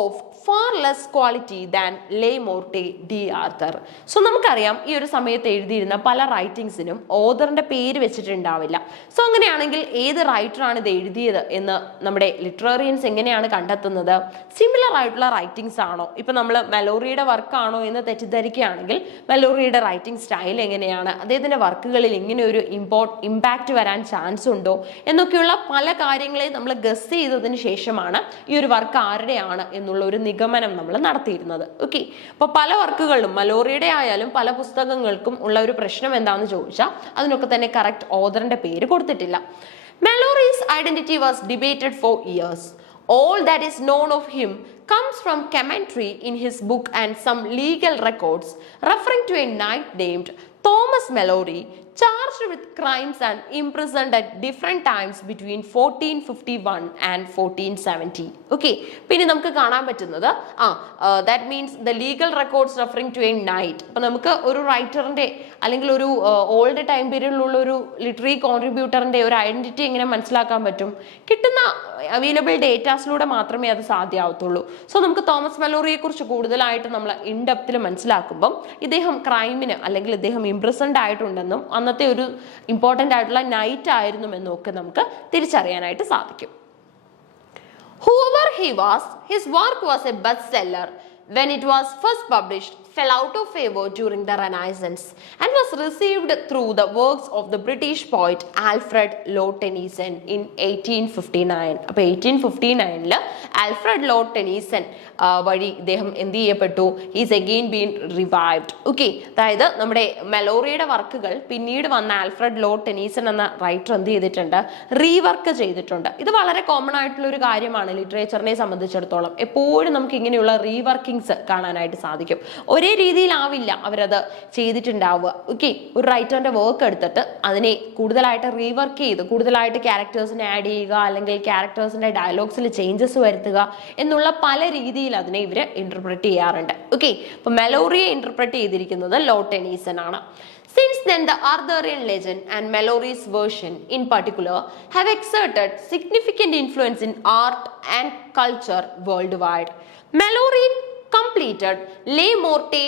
of far less quality than Le Morte d'Arthur. So നമുക്കറിയാം ഈ ഒരു സമയത്ത് എഴുതിയിരുന്ന പല റൈറ്റിംഗ്സിനും ഓതറിന്റെ പേര് വെച്ചിട്ടുണ്ടാവില്ല. സോ അങ്ങനെയാണെങ്കിൽ ഏത് റൈറ്ററാണ് ഇത് എഴുതിയത് എന്ന് നമ്മുടെ ലിറ്ററേറിയൻസ് എങ്ങനെയാണ് കണ്ടെത്തുന്നത്? സിമിലർ ആയിട്ടുള്ള റൈറ്റിംഗ്സ് ആണോ? ഇപ്പൊ നമ്മൾ മെലോറിയുടെ വർക്കാണോ എന്ന് തെറ്റിദ്ധരിക്കുകയാണെങ്കിൽ മെലോറിയുടെ റൈറ്റിംഗ് സ്റ്റൈൽ എങ്ങനെയാണ്, അദ്ദേഹത്തിന്റെ വർക്കുകളിൽ ഇങ്ങനെ ഒരു ഇമ്പാക്റ്റ് വരാൻ ചാൻസ് ഉണ്ടോ എന്നൊക്കെയുള്ള പല കാര്യങ്ങളെയും നമ്മൾ ഗസ് ചെയ്തതിന് ശേഷമാണ് ഈ ഒരു വർക്ക് ആരുടെയാണ് എന്നുള്ള ഒരു നിഗമനം നമ്മൾ നടത്തിയിരുന്നത്. ഓക്കെ, അപ്പൊ പല വർക്കുകളിലും മലോറിയുടെ ആയാലും പല പുസ്തകങ്ങൾക്കും ഉള്ള ഒരു പ്രശ്നം എന്താണെന്ന് ചോദിച്ചാൽ അതിനൊക്കെ തന്നെ കറക്റ്റ് ഓതറിന്റെ പേര് കൊടുത്തിട്ടില്ല. Malory's identity was debated for years. All that is known of him comes from commentary in his book and some legal records referring to a knight named Thomas Malory, charged with crimes and imprisoned at different times between 1451 and 1470. Okay, പിന്നെ നമുക്ക് കാണാൻ പറ്റുന്നത് that means the legal records referring to a knight. അപ്പോൾ നമുക്ക് ഒരു റൈറ്ററിന്റെ അല്ലെങ്കിൽ ഒരു ഓൾഡ് ടൈം പീരീഡിലുള്ള ഒരു ലിറ്റററി കോൺട്രിബ്യൂട്ടറിന്റെ ഒരു ഐഡന്റിറ്റി എങ്ങനെ മനസ്സിലാക്കാൻ പറ്റും? കിട്ടുന്ന അവൈലബിൾ ഡേറ്റാസിലൂടെ മാത്രമേ അത് സാധ്യമാവത്തുള്ളൂ. സോ നമുക്ക് തോമസ് മെലോറിയെ കുറിച്ച് കൂടുതലായിട്ട് നമ്മൾ ഇൻഡെപ്തിൽ മനസ്സിലാക്കുമ്പം ഇദ്ദേഹം ക്രൈമിന് അല്ലെങ്കിൽ ഇദ്ദേഹം ഇംപ്രിസൺഡ് ആയിട്ടുണ്ടെന്നും അന്നത്തെ ഒരു ഇമ്പോർട്ടൻ്റ് ആയിട്ടുള്ള നൈറ്റ് ആയിരുന്നുവെന്നും ഒക്കെ നമുക്ക് തിരിച്ചറിയാനായിട്ട് സാധിക്കും. Whoever he was, his work was a bestseller when it was first published, fell out of favor during the Renaissance, and was received through the works of the British poet Alfred Lord Tennyson in 1859. അപ്പോൾ 1859 ആൽഫ്രഡ് ലോർഡ് ടെനീസൺ വഴി ഇദ്ദേഹം എന്ത് ചെയ്യപ്പെട്ടു? Is again been revived. Okay, അതായത് നമ്മുടെ മെലോറിയുടെ വർക്കുകൾ പിന്നീട് വന്ന ആൽഫ്രഡ് ലോർഡ് ടെനീസൺ എന്ന റൈറ്റർ എന്ത് ചെയ്തിട്ടുണ്ട്? റീവർക്ക് ചെയ്തിട്ടുണ്ട്. ഇത് വളരെ കോമൺ ആയിട്ടുള്ള ഒരു കാര്യമാണ് ലിറ്ററേച്ചറിനെ സംബന്ധിച്ചിടത്തോളം. എപ്പോഴും നമുക്ക് ഇങ്ങനെയുള്ള റീവർക്കിങ്സ് കാണാനായിട്ട് സാധിക്കും. ഒരേ രീതിയിലാവില്ല അവരത് ചെയ്തിട്ടുണ്ടാവുക. ഓക്കെ, ഒരു റൈറ്ററിന്റെ വർക്ക് എടുത്തിട്ട് അതിനെ കൂടുതലായിട്ട് റീവർക്ക് ചെയ്ത് കൂടുതലായിട്ട് ക്യാരക്ടേഴ്സിനെ ആഡ് ചെയ്യുക അല്ലെങ്കിൽ ക്യാരക്ടേഴ്സിന്റെ ഡയലോഗ്സിൽ ചേഞ്ചസ് വരുത്തുക എന്നുള്ള പല രീതിയിൽ അതിനെ ഇവര് ഇന്റർപ്രറ്റ് ചെയ്യാറുണ്ട്. ഓക്കെ, അപ്പൊ മെലോറിയെ ഇന്റർപ്രറ്റ് ചെയ്തിരിക്കുന്നത് ലോർഡ് ടെനീസൺ ആണ്. Since then, the Arthurian legend and Malory's version in particular have exerted significant influence in art and culture worldwide. Malory completed Le Morte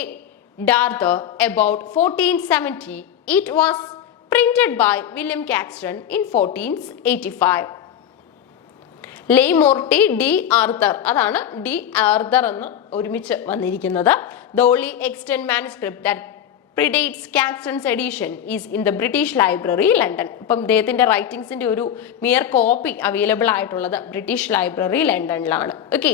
d'Arthur about 1470. It was printed by William Caxton in 1485. Le Morte d'Arthur, അതാണ് ഡി ആർതർ എന്ന് ഒരുമിച്ച് വന്നിരിക്കുന്നത്. The only extant manuscript that predates Caxton's edition is in the British Library, London. അപ്പം അദ്ദേഹത്തിന്റെ റൈറ്റിംഗ്സിന്റെ ഒരു മിയർ കോപ്പി അവൈലബിൾ ആയിട്ടുള്ളത് ബ്രിട്ടീഷ് ലൈബ്രറി ലണ്ടനിലാണ്. Okay,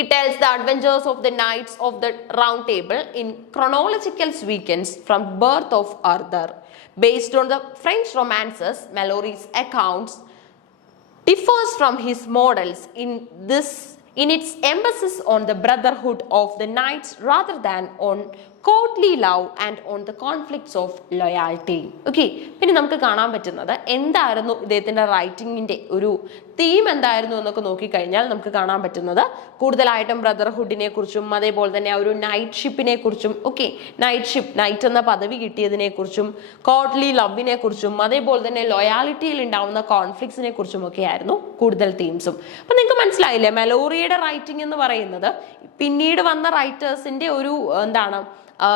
it tells the adventures of the knights of the Round Table in chronological sequence from birth of Arthur. Based on the French romances, Malory's accounts differs from his models in its emphasis on the brotherhood of the knights rather than on courtly love and on the conflicts of loyalty. Okay, പിന്നെ നമുക്ക് കാണാൻ പറ്റുന്നത് എന്തായിരുന്നു ഇദ്ദേഹത്തിന്റെ റൈറ്റിംഗിന്റെ ഒരു തീം എന്തായിരുന്നു എന്നൊക്കെ നോക്കിക്കഴിഞ്ഞാൽ നമുക്ക് കാണാൻ പറ്റുന്നത് കൂടുതലായിട്ടും ബ്രദർഹുഡിനെ കുറിച്ചും അതേപോലെ തന്നെ ആ ഒരു നൈറ്റ് ഷിപ്പിനെ കുറിച്ചും, ഓക്കെ, നൈറ്റ് എന്ന പദവി കിട്ടിയതിനെ കുറിച്ചും കോട്ട്ലി ലവിനെ കുറിച്ചും അതേപോലെ തന്നെ ലോയാലിറ്റിയിൽ ഉണ്ടാവുന്ന കോൺഫ്ലിക്ട്സിനെ കുറിച്ചും ഒക്കെ ആയിരുന്നു കൂടുതൽ തീംസും. അപ്പൊ നിങ്ങൾക്ക് മനസ്സിലായില്ലേ, മെലോറിയുടെ റൈറ്റിംഗ് എന്ന് പറയുന്നത് പിന്നീട് വന്ന റൈറ്റേഴ്സിന്റെ ഒരു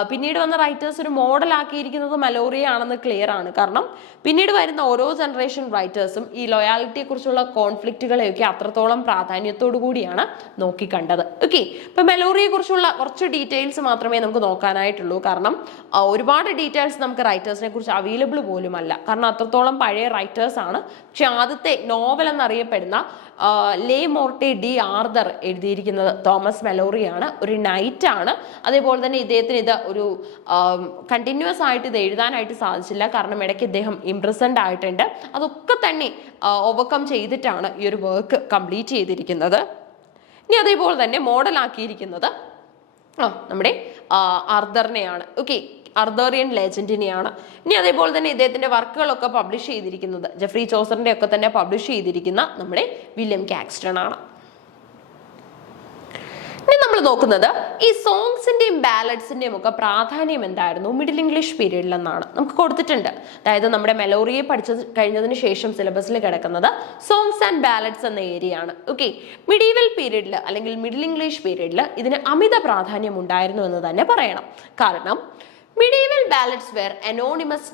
പിന്നീട് വന്ന റൈറ്റേഴ്സ് ഒരു മോഡൽ ആക്കിയിരിക്കുന്നത് മെലോറിയ ആണെന്ന് ക്ലിയർ ആണ്. കാരണം പിന്നീട് വരുന്ന ഓരോ ജനറേഷൻ റൈറ്റേഴ്സും ഈ ലോയാലിറ്റിയെ കുറിച്ചുള്ള കോൺഫ്ലിക്റ്റുകളെയൊക്കെ അത്രത്തോളം പ്രാധാന്യത്തോടു കൂടിയാണ് നോക്കിക്കണ്ടത്. ഓക്കെ, ഇപ്പൊ മെലോറിയെ കുറിച്ചുള്ള കുറച്ച് ഡീറ്റെയിൽസ് മാത്രമേ നമുക്ക് നോക്കാനായിട്ടുള്ളൂ. കാരണം ഒരുപാട് ഡീറ്റെയിൽസ് നമുക്ക് റൈറ്റേഴ്സിനെ കുറിച്ച് അവൈലബിൾ പോലും അല്ല. കാരണം അത്രത്തോളം പഴയ റൈറ്റേഴ്സ് ആണ്. പക്ഷെ ആദ്യത്തെ നോവൽ എന്നറിയപ്പെടുന്ന ലേ മോർട്ടെ ഡി ആർദർ എഴുതിയിരിക്കുന്നത് തോമസ് മെലോറിയാണ്. ഒരു നൈറ്റ് ആണ്. അതേപോലെ തന്നെ ഇദ്ദേഹത്തിന് ഇത് ഒരു കണ്ടിന്യൂസ് ആയിട്ട് ഇത് എഴുതാനായിട്ട് സാധിച്ചില്ല. കാരണം ഇടയ്ക്ക് ഇദ്ദേഹം ഇംപ്രസൻഡ് ആയിട്ടുണ്ട്. അതൊക്കെ തന്നെ ഓവർകം ചെയ്തിട്ടാണ് ഈ ഒരു വർക്ക് കംപ്ലീറ്റ് ചെയ്തിരിക്കുന്നത്. ഇനി അതേപോലെ തന്നെ മോഡലാക്കിയിരിക്കുന്നത് നമ്മുടെ ആർദറിനെയാണ്. ഓക്കെ, അർദറിയൻ ലെജൻഡിനെയാണ്. ഇനി അതേപോലെ തന്നെ ഇദ്ദേഹത്തിന്റെ വർക്കുകളൊക്കെ പബ്ലിഷ് ചെയ്തിരിക്കുന്നത് ജെഫ്രി ചോസറിന്റെ ഒക്കെ തന്നെ പബ്ലിഷ് ചെയ്തിരിക്കുന്ന നമ്മുടെ വില്യം കാക്സ്റ്റൺ ആണ്. ഇനി നമ്മൾ നോക്കുന്നത് ഈ സോങ്സിന്റെയും ബാലഡ്സിന്റെയും ഒക്കെ പ്രാധാന്യം എന്തായിരുന്നു മിഡിൽ ഇംഗ്ലീഷ് പീരീഡിൽ എന്നാണ് നമുക്ക് കൊടുത്തിട്ടുണ്ട്. അതായത് നമ്മുടെ മെലോറിയെ പഠിച്ചു കഴിഞ്ഞതിന് ശേഷം സിലബസിൽ കിടക്കുന്നത് സോങ്സ് ആൻഡ് ബാലഡ്സ് എന്ന ഏരിയ ആണ്. ഓക്കെ, മിഡീവൽ പീരീഡിൽ അല്ലെങ്കിൽ മിഡിൽ ഇംഗ്ലീഷ് പീരീഡിൽ ഇതിന് അമിത പ്രാധാന്യം ഉണ്ടായിരുന്നു എന്ന് തന്നെ പറയണം. കാരണം medieval ballads were anonymous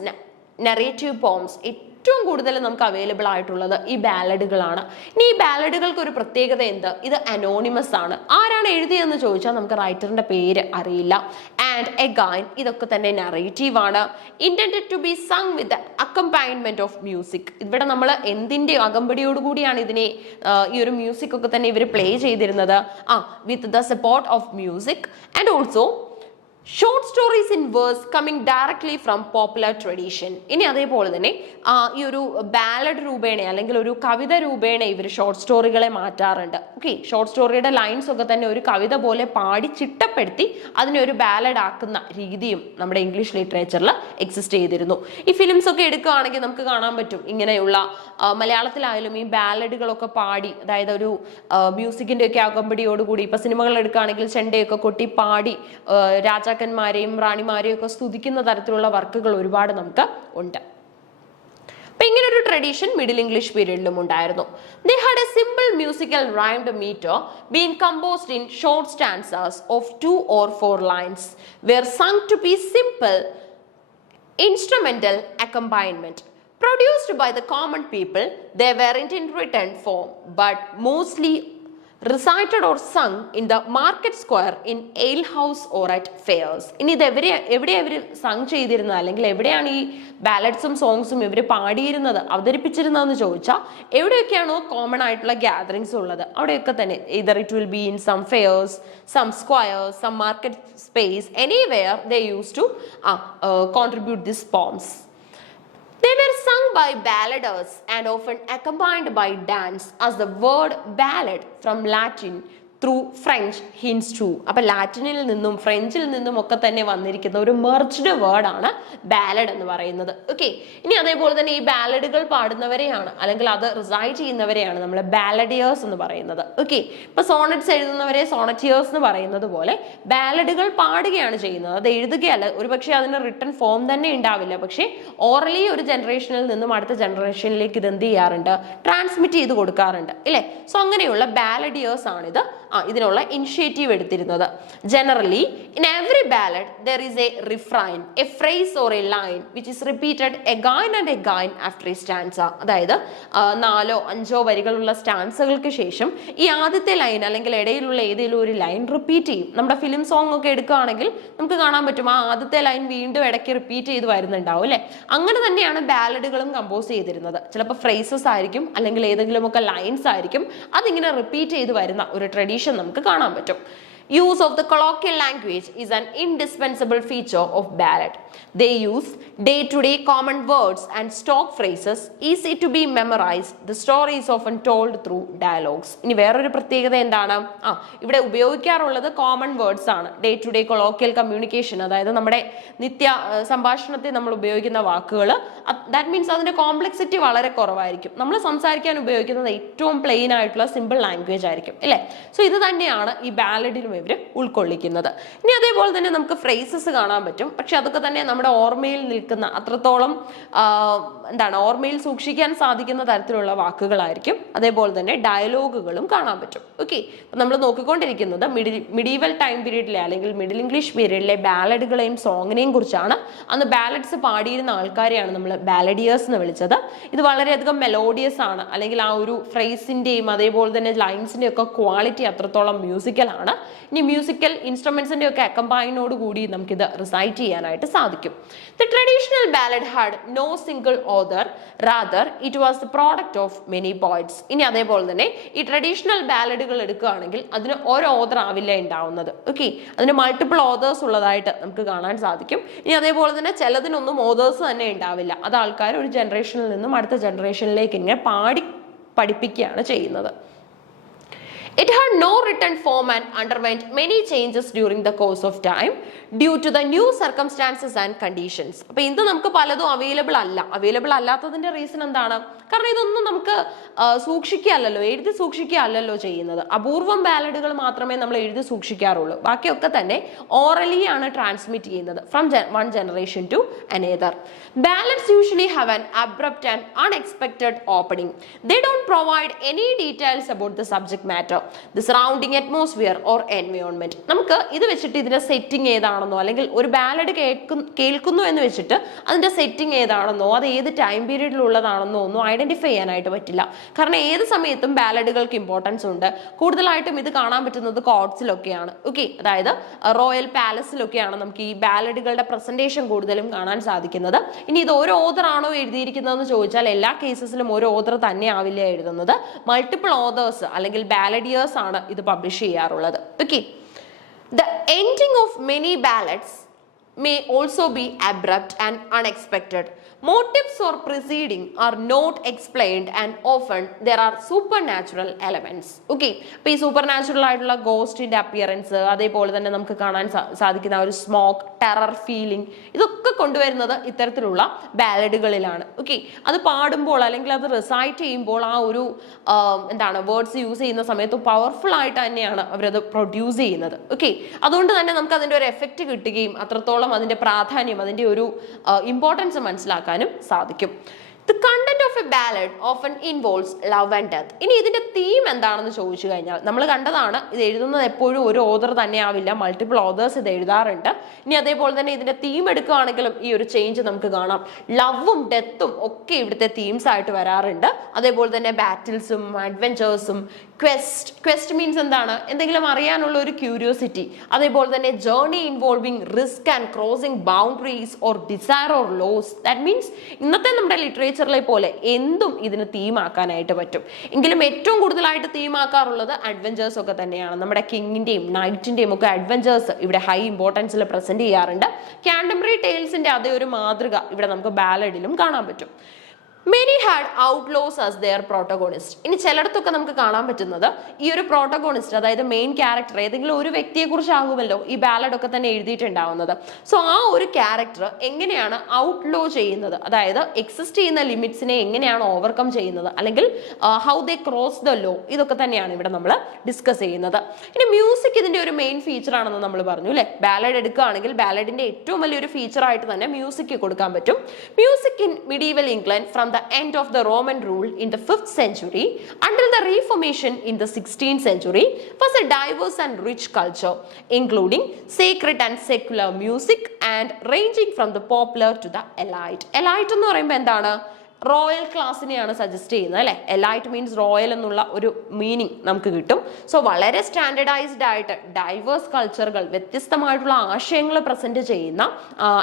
narrative poems. ഏറ്റവും കൂടുതൽ നമുക്ക് അവൈലബിൾ ആയിട്ടുള്ളത് ഈ ബാലഡുകളാണ്. ഇനി ഈ ബാലഡുകൾക്ക് ഒരു പ്രത്യേകത എന്ത്? ഇത് അനോണിമസ് ആണ്. ആരാണ് എഴുതിയെന്ന് ചോദിച്ചാൽ നമുക്ക് റൈറ്ററിന്റെ പേര് അറിയില്ല. ആൻഡ് എഗൈൻ ഇതൊക്കെ തന്നെ നറേറ്റീവ് ആണ്. Intended to be sung with accompaniment of music. ഇവിടെ നമ്മൾ എന്തിന്റെ അകമ്പടിയോട് കൂടിയാണ് ഇതിനെ ഈ ഒരു മ്യൂസിക് ഒക്കെ തന്നെ ഇവർ പ്ലേ ചെയ്തിരുന്നത്? With the support of music and also short stories in verse coming directly from popular tradition. ഇനി അതേപോലെ തന്നെ ഈ ഒരു ബാലഡ് രൂപേണ അല്ലെങ്കിൽ ഒരു കവിത രൂപേണ ഇവർ ഷോർട്ട് സ്റ്റോറികളെ മാറ്റാറുണ്ട്. ഓക്കെ, ഷോർട്ട് സ്റ്റോറിയുടെ ലൈൻസ് ഒക്കെ തന്നെ ഒരു കവിത പോലെ പാടി ചിട്ടപ്പെടുത്തി അതിനെ ഒരു ബാലഡ് ആക്കുന്ന രീതിയും നമ്മുടെ ഇംഗ്ലീഷ് ലിറ്ററേച്ചറിൽ എക്സിസ്റ്റ് ചെയ്തിരുന്നു. ഈ ഫിലിംസ് ഒക്കെ എടുക്കുകയാണെങ്കിൽ നമുക്ക് കാണാൻ പറ്റും ഇങ്ങനെയുള്ള മലയാളത്തിലായാലും ഈ ബാലഡുകളൊക്കെ പാടി, അതായത് ഒരു മ്യൂസിക്കിന്റെ ഒക്കെ അകമ്പടിയോടുകൂടി ഇപ്പൊ സിനിമകൾ എടുക്കുകയാണെങ്കിൽ ചെണ്ടയൊക്കെ കൊട്ടി പാടി രാജാക്കന്മാരെയും റാണിമാരെയും ഒക്കെ സ്തുതിക്കുന്ന തരത്തിലുള്ള വർക്കുകൾ ഒരുപാട് നമുക്ക് ഉണ്ട്. അപ്പൊ ഇങ്ങനെ ഒരു ട്രഡീഷൻ മിഡിൽ ഇംഗ്ലീഷ് പീരീഡിലും ഉണ്ടായിരുന്നു. They had a simple musical rhymed meter being composed in short stanzas of 2 or 4 lines were sung to be simple instrumental accompaniment produced by the common people. They weren't in written form but mostly recited or sung in the market square, in ale house or at fairs. ഇനി ഇത് എവിടെയാണ് ഇവർ സങ് ചെയ്തിരുന്നത് അല്ലെങ്കിൽ എവിടെയാണ് ഈ ബാലഡ്സും സോങ്സും ഇവർ പാടിയിരുന്നത് അവതരിപ്പിച്ചിരുന്നതെന്ന് ചോദിച്ചാൽ എവിടെയൊക്കെയാണോ കോമൺ ആയിട്ടുള്ള ഗ്യാതറിങ്സ് ഉള്ളത് അവിടെയൊക്കെ തന്നെ either it will be in some fairs, some squares, some market space, anywhere they used to contribute these poems. They were sung by balladers and often accompanied by dance, as the word ballad from Latin through French hints to. അപ്പോൾ ലാറ്റിനിൽ നിന്നും ഫ്രഞ്ചിൽ നിന്നും ഒക്കെ തന്നെ വന്നിരിക്കുന്ന ഒരു മെർജ്ഡ് വേർഡാണ് ബാലഡ് എന്ന് പറയുന്നത്. ഓക്കെ, ഇനി അതേപോലെ തന്നെ ഈ ബാലഡുകൾ പാടുന്നവരെയാണ് അല്ലെങ്കിൽ അത് റിസൈറ്റ് ചെയ്യുന്നവരെയാണ് നമ്മൾ ബാലഡിയേഴ്സ് എന്ന് പറയുന്നത്. ഓക്കെ, ഇപ്പൊ സോണറ്റ്സ് എഴുതുന്നവരെ സോണറ്റിയേഴ്സ് എന്ന് പറയുന്നത് പോലെ ബാലഡുകൾ പാടുകയാണ് ചെയ്യുന്നത്. അത് എഴുതുകയല്ല. ഒരുപക്ഷെ അതിന് റിട്ടൺ ഫോം തന്നെ ഉണ്ടാവില്ല. പക്ഷേ ഓറലി ഒരു ജനറേഷനിൽ നിന്നും അടുത്ത ജനറേഷനിലേക്ക് ഇത് എന്ത് ചെയ്യാറുണ്ട്? ട്രാൻസ്മിറ്റ് ചെയ്ത് കൊടുക്കാറുണ്ട് ഇല്ലേ? സോ അങ്ങനെയുള്ള ബാലഡിയേഴ്സ് ആണിത് ഇതിനുള്ള ഇനിഷ്യേറ്റീവ് എടുത്തിരുന്നത്. Generally in every ballad there is A refrain, A phrase or A line which is repeated again and again after A stanza. അതായത് 4 or 5 വരികളുള്ള സ്റ്റാൻസകൾക്ക് ശേഷം ഈ ആദ്യത്തെ ലൈൻ അല്ലെങ്കിൽ ഇടയിലുള്ള ഏതെങ്കിലും ഒരു ലൈൻ റിപ്പീറ്റ് ചെയ്യും. നമ്മുടെ ഫിലിം സോങ് ഒക്കെ എടുക്കുകയാണെങ്കിൽ നമുക്ക് കാണാൻ പറ്റും ആ ആദ്യത്തെ ലൈൻ വീണ്ടും ഇടയ്ക്ക് റിപ്പീറ്റ് ചെയ്ത് വരുന്നുണ്ടാവും അല്ലെ? അങ്ങനെ തന്നെയാണ് ബാലഡുകളും കമ്പോസ് ചെയ്തിരുന്നത്. ചിലപ്പോൾ ഫ്രേസസ് ആയിരിക്കും അല്ലെങ്കിൽ ഏതെങ്കിലുമൊക്കെ ലൈൻസ് ആയിരിക്കും. അതിങ്ങനെ റിപ്പീറ്റ് ചെയ്ത് വരുന്ന ഒരു ട്രഡീഷൻ നമുക്ക് കാണാൻ പറ്റും. Use of the colloquial language is an indispensable feature of ballad. They use day-to-day common words and stock phrases easy to be memorized. The story is often told through dialogues. ഇനി വേറൊരു പ്രത്യേകത എന്താണ്? ഇവിടെ ഉപയോഗിക്കാറുള്ളത് കോമൺ വേർഡ്സ് ആണ്. Day to day colloquial communication, അതായത് നമ്മുടെ നിത്യ സംഭാഷണത്തിൽ നമ്മൾ ഉപയോഗിക്കുന്ന വാക്കുകൾ, ദാറ്റ് മീൻസ് അതിന്റെ കോംപ്ലക്സിറ്റി വളരെ കുറവായിരിക്കും. നമ്മൾ സംസാരിക്കാൻ ഉപയോഗിക്കുന്നത് ഏറ്റവും പ്ലെയിൻ ആയിട്ടുള്ള സിമ്പിൾ ലാംഗ്വേജ് ആയിരിക്കും അല്ലേ? സോ ഇത് തന്നെയാണ് ഈ ബാലഡിലും ഇവർ ഉൾക്കൊള്ളിക്കുന്നത്. ഇനി അതേപോലെ തന്നെ നമുക്ക് ഫ്രേസസ് കാണാൻ പറ്റും. പക്ഷെ അതൊക്കെ തന്നെ നമ്മുടെ ഓർമ്മയിൽ നിൽക്കുന്ന അത്രത്തോളം ഓർമ്മയിൽ സൂക്ഷിക്കാൻ സാധിക്കുന്ന തരത്തിലുള്ള വാക്കുകളായിരിക്കും. അതേപോലെ തന്നെ ഡയലോഗുകളും കാണാൻ പറ്റും. ഓക്കെ, അപ്പൊ നമ്മൾ നോക്കിക്കൊണ്ടിരിക്കുന്നത് മിഡീവൽ ടൈം പീരീഡിലെ അല്ലെങ്കിൽ മിഡിൽ ഇംഗ്ലീഷ് പീരീഡിലെ ബാലഡുകളെയും സോങ്ങിനെയും കുറിച്ചാണ്. അന്ന് ബാലഡ്സ് പാടിയിരുന്ന ആൾക്കാരെയാണ് നമ്മൾ ബാലഡിയേഴ്സ് എന്ന് വിളിച്ചത്. ഇത് വളരെയധികം മെലോഡിയസ് ആണ്, അല്ലെങ്കിൽ ആ ഒരു ഫ്രേസിന്റെയും അതേപോലെ തന്നെ ലൈൻസിന്റെയും ഒക്കെ ക്വാളിറ്റി അത്രത്തോളം മ്യൂസിക്കൽ ആണ്. ഇനി മ്യൂസിക്കൽ ഇൻസ്ട്രുമെന്റ്സിന്റെ ഒക്കെ അക്കമ്പൈനോട് കൂടി നമുക്കിത് റിസൈറ്റ് ചെയ്യാനായിട്ട് സാധിക്കും. The traditional ballad had no single author, rather it was the product of many poets. ഇനി അതേപോലെ തന്നെ ഈ ട്രഡീഷണൽ ബാലഡുകൾ എടുക്കുകയാണെങ്കിൽ അതിന് ഓരോ ഓതർ ആവില്ല ഉണ്ടാവുന്നത്. ഓക്കെ, അതിന് മൾട്ടിപ്പിൾ ഓതേഴ്സ് ഉള്ളതായിട്ട് നമുക്ക് കാണാൻ സാധിക്കും. ഇനി അതേപോലെ തന്നെ ചിലതിനൊന്നും ഓതേഴ്സ് തന്നെ ഉണ്ടാവില്ല. അത് ആൾക്കാർ ഒരു ജനറേഷനിൽ നിന്നും അടുത്ത ജനറേഷനിലേക്ക് ഇങ്ങനെ പഠിപ്പിക്കുകയാണ് ചെയ്യുന്നത്. It had no written form and underwent many changes during the course of time due to the new circumstances and conditions. അപ്പോൾ ഇത് നമുക്ക് പലതും അവൈലബിൾ അല്ലാത്തതിന്റെ റീസൺ എന്താണ്? കാരണം ഇതൊന്നും നമുക്ക് സൂക്ഷിക്കുകയല്ലോ, എഴുതി സൂക്ഷിക്കുകയല്ലോ ചെയ്യുന്നത്. അപൂർവം ബാലഡുകൾ മാത്രമേ നമ്മൾ എഴുതി സൂക്ഷിക്കാറുള്ളൂ. ബാക്കിയൊക്കെ തന്നെ ഓറലി ആണ് ട്രാൻസ്മിറ്റ് ചെയ്യുന്നത് from one generation to another. Ballads usually have an abrupt and unexpected opening. They don't provide any details about the subject matter, the surrounding atmosphere or environment. നമുക്ക് ഇത് വെച്ചിട്ട് ഇതിന്റെ സെറ്റിംഗ് ഏതാണെന്നോ അല്ലെങ്കിൽ ഒരു ബാലഡ് കേൾക്കുന്നു എന്ന് വെച്ചിട്ട് അതിന്റെ സെറ്റിംഗ് ഏതാണെന്നോ അത് ഏത് ടൈം പീരീഡിലുള്ളതാണെന്നോ ഒന്നും ഐഡന്റിഫൈ ചെയ്യാനായിട്ട് പറ്റില്ല. കാരണം ഏത് സമയത്തും ബാലഡുകൾക്ക് ഇമ്പോർട്ടൻസ് ഉണ്ട്. കൂടുതലായിട്ടും ഇത് കാണാൻ പറ്റുന്നത് കോർട്സിലൊക്കെയാണ്. ഓക്കെ, അതായത് റോയൽ പാലസിലൊക്കെയാണ് നമുക്ക് ഈ ബാലഡുകളുടെ പ്രസന്റേഷൻ കൂടുതലും കാണാൻ സാധിക്കുന്നത്. ഇനി ഇത് ഒരു ഓതർ ആണോ എഴുതിയിരിക്കുന്നതെന്ന് ചോദിച്ചാൽ എല്ലാ കേസസിലും ഒരു ഓതർ തന്നെ ആവില്ല എഴുതുന്നത്. മൾട്ടിപ്പിൾ ഓതേഴ്സ് അല്ലെങ്കിൽ ബാലഡിയേഴ്സ് ആണ് ഇത് പബ്ലിഷ് ചെയ്യാറുള്ളത്. Okay, the ending of many ballads may also be abrupt and unexpected. Motives or preceding are not explained and often there are supernatural elements. Okay, അപ്പോൾ ഈ സൂപ്പർനാച്ചുറൽ ആയിട്ടുള്ള ഗോസ്റ്റിന്റെ അപ്പിയറൻസ്, അതേപോലെ തന്നെ നമുക്ക് കാണാൻ സാധിക്കുന്ന ഒരു സ്മോക്ക്, ടെറർ ഫീലിംഗ്, ഇതൊക്കെ കൊണ്ടുവരുന്നത് ഇത്തരത്തിലുള്ള ബാലഡുകളിലാണ്. ഓക്കെ, അത് പാടുമ്പോൾ അല്ലെങ്കിൽ അത് റിസൈറ്റ് ചെയ്യുമ്പോൾ ആ ഒരു വേർഡ്സ് യൂസ് ചെയ്യുന്ന സമയത്ത് പവർഫുൾ ആയിട്ട് തന്നെയാണ് അവരത് പ്രൊഡ്യൂസ് ചെയ്യുന്നത്. ഓക്കെ, അതുകൊണ്ട് തന്നെ നമുക്ക് അതിന്റെ ഒരു എഫക്റ്റ് കിട്ടുകയും അത്രത്തോളം അതിന്റെ പ്രാധാന്യം, അതിന്റെ ഒരു ഇമ്പോർട്ടൻസ് മനസ്സിലാക്കാനും സാധിക്കും. The content of a ballad often involves love and death. ഇനി ഇതിന്റെ തീം എന്താണെന്ന് ചോദിച്ചു കഴിഞ്ഞാൽ നമ്മൾ കണ്ടതാണ്, ഇത് എഴുതുന്നത് എപ്പോഴും ഒരു ഓതർ തന്നെ ആവില്ല, മൾട്ടിപ്പിൾ ഓതേഴ്സ് ഇത് എഴുതാറുണ്ട്. ഇനി അതേപോലെ തന്നെ ഇതിന്റെ തീം എടുക്കുകയാണെങ്കിലും ഈ ഒരു ചേഞ്ച് നമുക്ക് കാണാം. ലവും ഡെത്തും ഒക്കെ ഇവിടുത്തെ തീംസ് ആയിട്ട് വരാറുണ്ട്. അതേപോലെ തന്നെ ബാറ്റിൽസും അഡ്വെഞ്ചേഴ്സും ക്വസ്റ്റ് മീൻസ് എന്താണ്? എന്തെങ്കിലും അറിയാനുള്ള ഒരു ക്യൂരിയോസിറ്റി. അതേപോലെ തന്നെ journey involving risk and crossing boundaries or desire or loss. That means ഇന്നത്തെ നമ്മുടെ ലിറ്ററേച്ചറിലെ പോലെ എന്തും ഇതിന് തീമാക്കാനായിട്ട് പറ്റും. എങ്കിലും ഏറ്റവും കൂടുതലായിട്ട് തീമാക്കാറുള്ളത് അഡ്വെഞ്ചേഴ്സ് ഒക്കെ തന്നെയാണ്. നമ്മുടെ കിങ്ങിന്റെയും നൈറ്റിന്റെയും ഒക്കെ അഡ്വെഞ്ചേഴ്സ് ഇവിടെ ഹൈ ഇമ്പോർട്ടൻസിൽ പ്രസന്റ് ചെയ്യാറുണ്ട്. കാൻറ്റംബറി ടെയിൽസിന്റെ അതേ ഒരു മാതൃക ഇവിടെ നമുക്ക് ബാലഡിലും കാണാൻ പറ്റും. Many had outlaws as their protagonist. ഇനി ചിലയിടത്തൊക്കെ നമുക്ക് കാണാൻ പറ്റുന്നത് ഈ ഒരു പ്രോട്ടഗോണിസ്റ്റ്, അതായത് മെയിൻ ക്യാരക്ടർ ഏതെങ്കിലും ഒരു വ്യക്തിയെ കുറിച്ചാകുമല്ലോ ഈ ബാലഡ് ഒക്കെ തന്നെ എഴുതിയിട്ടുണ്ടാവുന്നത്. സോ ആ ഒരു ക്യാരക്ടർ എങ്ങനെയാണ് ഔട്ട്ലോ ചെയ്യുന്നത്, അതായത് എക്സിസ്റ്റ് ചെയ്യുന്ന ലിമിറ്റ്സിനെ എങ്ങനെയാണ് ഓവർകം ചെയ്യുന്നത്, അല്ലെങ്കിൽ how they cross the law, ഇതൊക്കെ തന്നെയാണ് ഇവിടെ നമ്മൾ ഡിസ്കസ് ചെയ്യുന്നത്. ഇനി മ്യൂസിക് ഇതിന്റെ ഒരു മെയിൻ ഫീച്ചർ ആണെന്ന് നമ്മൾ പറഞ്ഞു അല്ലെ. ബാലഡ് എടുക്കുകയാണെങ്കിൽ ബാലഡിന്റെ ഏറ്റവും വലിയൊരു ഫീച്ചർ ആയിട്ട് തന്നെ മ്യൂസിക് കൊടുക്കാൻ പറ്റും. Music in medieval England from the end of the Roman rule in the 5th century until the Reformation in the 16th century was a diverse and rich culture, including sacred and secular music and ranging from the popular to the elite. Elite എന്ന് പറയുമ്പോൾ എന്താണ്? റോയൽ ക്ലാസ്സിനെയാണ് സജസ്റ്റ് ചെയ്യുന്നത് അല്ലെ. എലൈറ്റ് മീൻസ് റോയൽ എന്നുള്ള ഒരു മീനിങ് നമുക്ക് കിട്ടും. സോ വളരെ സ്റ്റാൻഡേർഡൈസ്ഡ് ആയിട്ട് ഡൈവേഴ്സ് കൾച്ചറുകൾ, വ്യത്യസ്തമായിട്ടുള്ള ആശയങ്ങൾ പ്രസന്റ് ചെയ്യുന്ന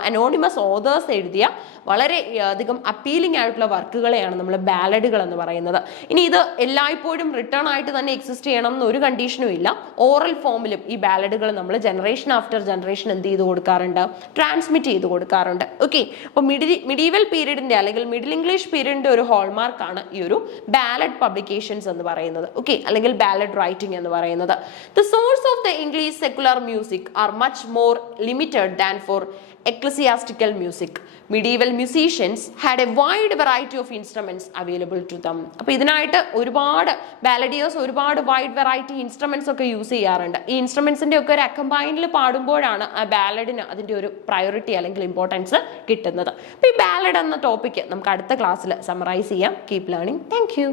അനോണിമസ് ഓതേഴ്സ് എഴുതിയ വളരെ അധികം അപ്പീലിംഗ് ആയിട്ടുള്ള വർക്കുകളെയാണ് നമ്മൾ ബാലഡുകൾ എന്ന് പറയുന്നത്. ഇനി ഇത് എല്ലായ്പ്പോഴും റിട്ടേൺ ആയിട്ട് തന്നെ എക്സിസ്റ്റ് ചെയ്യണം എന്ന് ഒരു കണ്ടീഷനും ഇല്ല. ഓറൽ ഫോമിലും ഈ ബാലഡുകൾ നമ്മൾ ജനറേഷൻ ആഫ്റ്റർ ജനറേഷൻ എന്ത് ചെയ്ത് കൊടുക്കാറുണ്ട്, ട്രാൻസ്മിറ്റ് ചെയ്ത് കൊടുക്കാറുണ്ട്. ഓക്കെ, അപ്പോൾ മിഡീവൽ പീരീഡിന്റെ അല്ലെങ്കിൽ മിഡിൽ ഇംഗ്ലീഷ് പീരീഡിന്റെ ഒരു ഹോൾമാർക്കാണ് ഈ ഒരു ബാലഡ് പബ്ലിക്കേഷൻസ് എന്ന് പറയുന്നത്. ഓക്കെ, അല്ലെങ്കിൽ ബാലഡ് റൈറ്റിംഗ് എന്ന് പറയുന്നത്. The source of the English secular music are much more limited than for ecclesiastical music. Medieval musicians had a wide variety of instruments available to them. അപ്പോൾ ഇതിനായിട്ട് ഒരുപാട് ബാലഡിയേഴ്സ് ഒരുപാട് വൈഡ് വെറൈറ്റി ഇൻസ്ട്രുമെന്റ്സ് ഒക്കെ യൂസ് ചെയ്യാറുണ്ട്. ഈ ഇൻസ്ട്രുമെന്റ്സിന്റെ ഒക്കെ ഒരു അക്കമ്പൈനിൽ പാടുമ്പോഴാണ് ആ ബാലഡിന് അതിന്റെ ഒരു പ്രയോറിറ്റി അല്ലെങ്കിൽ ഇമ്പോർട്ടൻസ് കിട്ടുന്നത്. അപ്പോൾ ഈ ബാലഡ് എന്ന ടോപ്പിക്ക് നമുക്ക് അടുത്ത ക്ലാസ്സിൽ സമ്മറൈസ് ചെയ്യാം. Keep learning. Thank you.